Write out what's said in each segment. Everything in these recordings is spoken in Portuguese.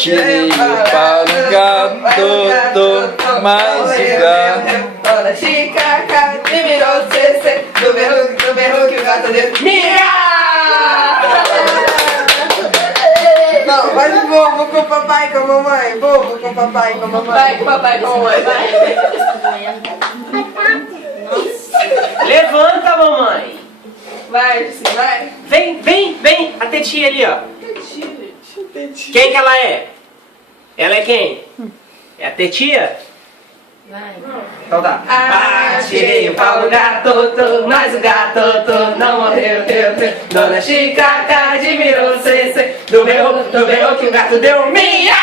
tirei o pau no gato, mas o gato... Dona Chica admirou o CC do berro que o gato deu. Não, faz bobo com o papai e com a mamãe. Bobo com o papai e com a mamãe. Vai com o papai e com a mamãe, vai. Levanta, mamãe. Vai, sim, vai. Vem. A tetinha ali, ó. Quem que ela é? Ela é quem? É a tetia? Vai. Então tá. Tirei o pau no gato, mas o gato não morreu. Dona Chica admirou o CC do berro que o gato deu. Miau!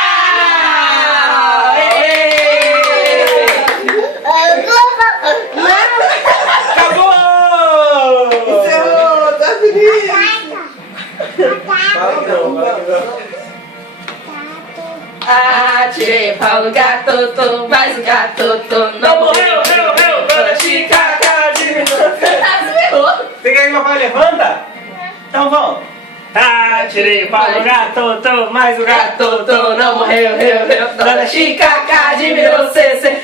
Acabou! Encerrou, tá feliz? Tirei o pau no gato, mas o gato não morreu. Dona Chica admirou o CC. Você quer que meu pai levanta? Então vamos. Tirei o pau no gato, mas o gato Não morreu. Dona Chica admirou o CC